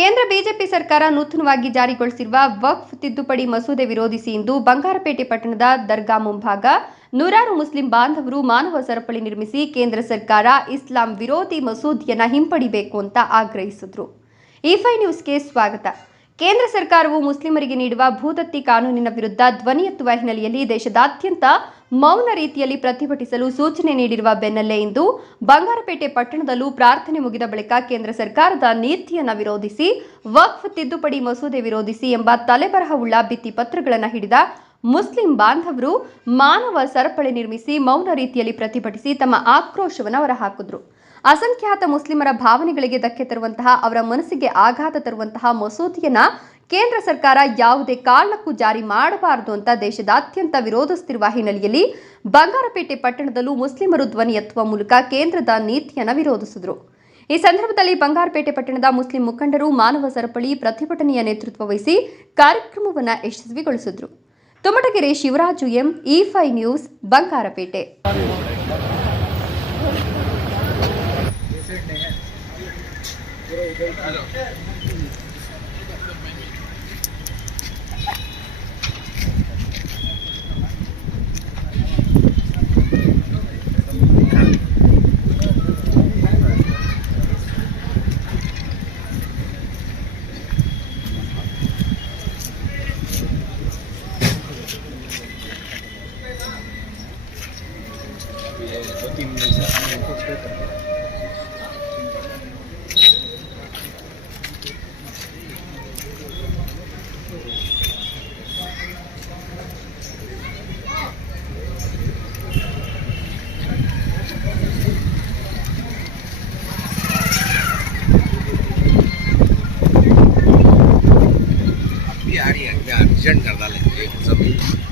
ಕೇಂದ್ರ ಬಿಜೆಪಿ ಸರ್ಕಾರ ನೂತನವಾಗಿ ಜಾರಿಗೊಳಿಸಿರುವ ವಕ್ಫ್ ತಿದ್ದುಪಡಿ ಮಸೂದೆ ವಿರೋಧಿಸಿ ಇಂದು ಬಂಗಾರಪೇಟೆ ಪಟ್ಟಣದ ದರ್ಗಾ ಮುಂಭಾಗ ನೂರಾರು ಮುಸ್ಲಿಂ ಬಾಂಧವರು ಮಾನವ ಸರಪಳಿ ನಿರ್ಮಿಸಿ ಕೇಂದ್ರ ಸರ್ಕಾರ ಇಸ್ಲಾಂ ವಿರೋಧಿ ಮಸೂದೆಯನ್ನು ಹಿಂಪಡಿಬೇಕು ಅಂತ ಆಗ್ರಹಿಸಿದ್ರು. ಇಫೈ ನ್ಯೂಸ್ಗೆ ಸ್ವಾಗತ. ಕೇಂದ್ರ ಸರ್ಕಾರವು ಮುಸ್ಲಿಮರಿಗೆ ನೀಡುವ ಭೂದತ್ತಿ ಕಾನೂನಿನ ವಿರುದ್ಧ ಧ್ವನಿ ಎತ್ತುವ ಹಿನ್ನೆಲೆಯಲ್ಲಿ ದೇಶದಾದ್ಯಂತ ಮೌನ ರೀತಿಯಲ್ಲಿ ಪ್ರತಿಭಟಿಸಲು ಸೂಚನೆ ನೀಡಿರುವ ಬೆನ್ನಲ್ಲೇ ಇಂದು ಬಂಗಾರಪೇಟೆ ಪಟ್ಟಣದಲ್ಲೂ ಪ್ರಾರ್ಥನೆ ಮುಗಿದ ಬಳಿಕ ಕೇಂದ್ರ ಸರ್ಕಾರದ ನೀತಿಯನ್ನು ವಿರೋಧಿಸಿ ವಕ್ಫ್ ತಿದ್ದುಪಡಿ ಮಸೂದೆ ವಿರೋಧಿಸಿ ಎಂಬ ತಲೆಬರಹವುಳ್ಳ ಭಿತ್ತಿಪತ್ರಗಳನ್ನು ಹಿಡಿದ ಮುಸ್ಲಿಂ ಬಾಂಧವರು ಮಾನವ ಸರಪಳಿ ನಿರ್ಮಿಸಿ ಮೌನ ರೀತಿಯಲ್ಲಿ ಪ್ರತಿಭಟಿಸಿ ತಮ್ಮ ಆಕ್ರೋಶವನ್ನು ಹೊರಹಾಕಿದ್ರು. ಅಸಂಖ್ಯಾತ ಮುಸ್ಲಿಮರ ಭಾವನೆಗಳಿಗೆ ಧಕ್ಕೆ ತರುವಂತಹ, ಅವರ ಮನಸ್ಸಿಗೆ ಆಘಾತ ತರುವಂತಹ ಮಸೂದೆಯನ್ನ ಕೇಂದ್ರ ಸರ್ಕಾರ ಯಾವುದೇ ಕಾರಣಕ್ಕೂ ಜಾರಿ ಮಾಡಬಾರದು ಅಂತ ದೇಶದಾದ್ಯಂತ ವಿರೋಧಿಸುತ್ತಿರುವ ಹಿನ್ನೆಲೆಯಲ್ಲಿ ಬಂಗಾರಪೇಟೆ ಪಟ್ಟಣದಲ್ಲೂ ಮುಸ್ಲಿಮರು ಧ್ವನಿ ಎತ್ತುವ ಮೂಲಕ ಕೇಂದ್ರದ ನೀತಿಯನ್ನು ವಿರೋಧಿಸಿದರು. ಈ ಸಂದರ್ಭದಲ್ಲಿ ಬಂಗಾರಪೇಟೆ ಪಟ್ಟಣದ ಮುಸ್ಲಿಂ ಮುಖಂಡರು ಮಾನವ ಸರಪಳಿ ಪ್ರತಿಭಟನೆಯ ನೇತೃತ್ವ ವಹಿಸಿ ಕಾರ್ಯಕ್ರಮವನ್ನು ಯಶಸ್ವಿಗೊಳಿಸಿದ್ರು. Tumatagere Shivaraju M, E fi news, Bangarapete. Accident नहीं है दो तीन मिनट से हमने इनको फिर कर दिया यार हे अगदी अर्जंट गरजाले एक